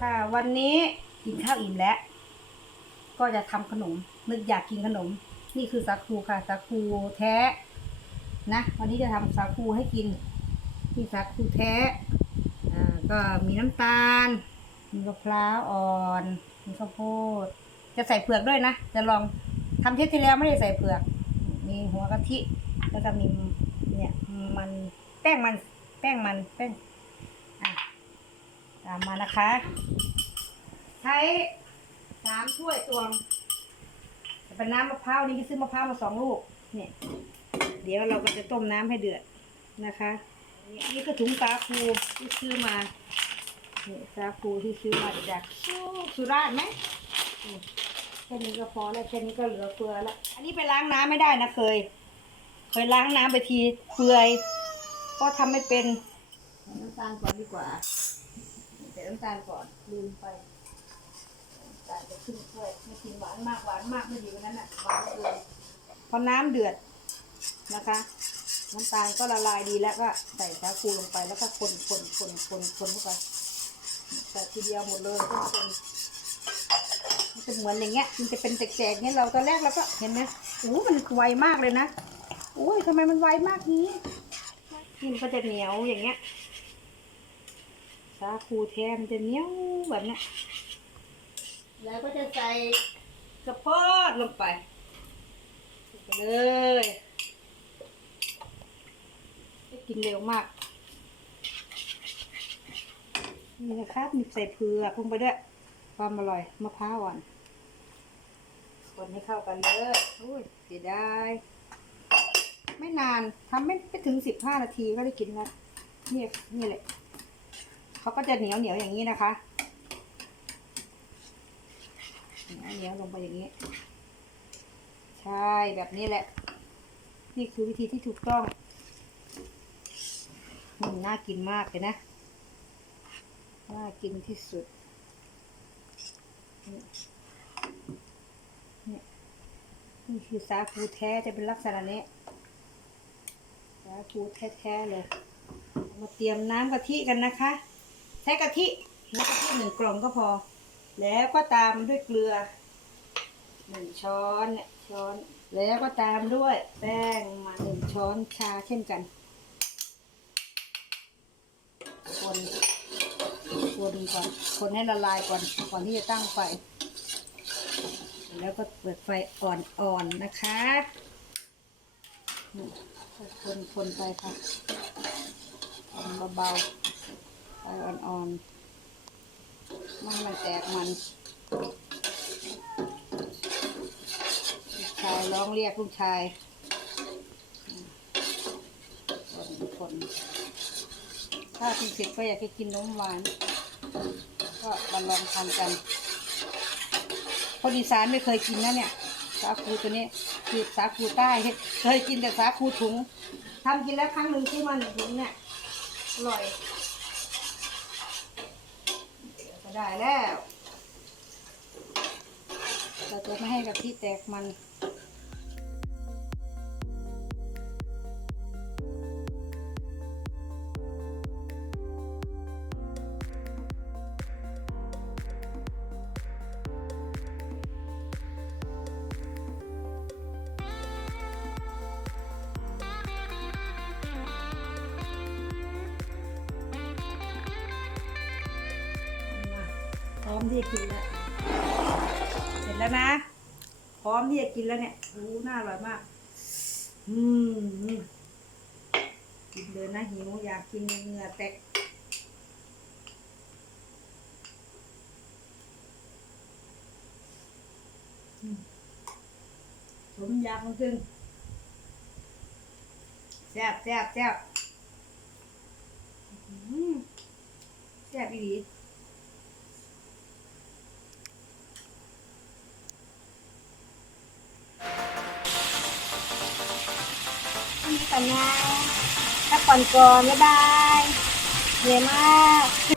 ค่ะ วันนี้กินข้าวอิ่มแล้ว ก็จะทำขนม นึกอยากกินขนม นี่คือสาคูค่ะ สาคูแท้ นะ วันนี้จะทำสาคูให้กินนี่สาคูแท้อ่าก็มีน้ำตาล มีมะพร้าวอ่อน มีข้าวโพด จะใส่เผือกด้วยนะ จะลองทำเทปที่แล้วไม่ได้ใส่เผือก มีหัวกะทิ แล้วก็มีเนี่ยมันแป้งมันแป้งมันแป้งามมานะคะ ใช้สามถ้วยตวงแต่เป็นน้ำมะพร้าวนี่พี่ซื้อมะพร้าวมาสองลูกเนี่ยเดี๋ยวเราก็จะต้มน้ำให้เดือดนะคะนี่นี่ก็ถุงสาคูที่ซื้อมาเนี่ยสาคูที่ซื้อมาจากสุราษฎร์ไหมอืมแค่นี้ก็พอแล้วแค่นี้ก็เหลือเฟือแล้วอันนี้ไปล้างน้ำไม่ได้นะเคย เคยล้างน้ำไปทีเปื่อยก็ทำไม่เป็นใส่น้ำตาลก่อนดีกว่าใส่น้ำตาลก่อนลืมไปน้ำตาลจะขึ้นถ้วยไม่กินหวานมากหวานมากไม่ดีว่านั้นอะหวานเกินพอน้ำเดือดนะคะน้ำตาลก็ละลายดีแล้วก็ใส่สาคูลงไปแล้วก็คนคนคนคนคนเข้าไปใส่ทีเดียวหมดเลยทุกคนมันจะเหมือนอย่างเงี้ยมันจะเป็นแจกๆเงี้ยเราตอนแรกเราก็เห็นไหมโอ้มันไวมากเลยนะโอ้ยทำไมมันไวมากนี้นี่มันก็จะเหนียวอย่างเงี้ย สาคูแท้มันจะเหนียวแบบเนี้ยแล้วก็จะใส่กระเพาะลงไปไปเลยกินเร็วมาก นี่นะครับมีใส่เผือกลงไปด้วย ความอร่อยมะพร้าวอ่อนคนให้เข้ากันเลยอุ้ยเสียดายไม่นานทำไม่ไม่ถึงสิบห้านาทีก็ได้กินแล้วนี่นี่แหละ เขาก็จะเหนียวเหนียวอย่างนี้นะคะเหนียวลงไปอย่างนี้ ใช่แบบนี้แหละ นี่คือวิธีที่ถูกต้องอืมน่ากินมากเลยนะ น่ากินที่สุดนี่นี่คือสาคูแท้จะเป็นลักษณะนี้ สาคูแท้ๆเลย มาเตรียมน้ำกะทิกันนะคะ ช้กะทิน้ำกะทิหนึ่งกล่องก็พอ แล้วก็ตามด้วยเกลือหนึ่งช้อนเนี่ยช้อน แล้วก็ตามด้วยแป้งมาหนึ่งช้อนชาเช่นกัน คนคนก่อน คนให้ละลายก่อน ก่อนที่จะตั้งไฟ แล้วก็เปิดไฟอ่อนๆนะคะคนคนไปค่ะเบาๆ ไฟอ่อนๆไม่ให้มันแตกมันลูกชายร้องเรียกลูกชายคนคนถ้ากินเสร็จก็อยากจะกินนมหวาน ก็มาลองทำกันคนอีสานไม่เคยกินนะเนี่ย สาคูตัวนี้คือสาคูใต้เคยกินแต่สาคูถุงทำกินแล้วครั้งหนึ่งซื้อมาหนึ่งถุงเนี่ยอร่อยเดี๋ยวก็ ได้แล้ว เราจะไม่ให้กะทิแตกมัน อมที่จะกินแล้ว เสร็จแล้วนะ พร้อมที่จะกินแล้วเนี่ยโอ้น่าอร่อยมาก อืมกินเลยนะหิวอยากกินเหงื่อแตกอืมสมอยากมันขึ้นแซ่บแซ่บแซ่บอืมแซ่บอี ลีสัญญาถ้าก่อนก่อนบ๊ายบายเหนื่อยมาก